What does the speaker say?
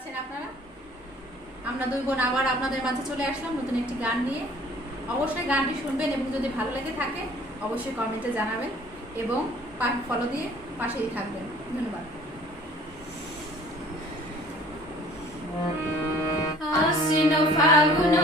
আছেন আপনারা? আমরা দুই বোন আবার আপনাদের মাঝে চলে আসলাম নতুন একটি গান নিয়ে। অবশ্যই গানটি শুনবেন এবং যদি ভালো লেগে থাকে অবশ্যই কমেন্টে জানাবেন এবং ফলো দিয়ে পাশেই থাকবেন। ধন্যবাদ। আশ্বিন ফাল্গুন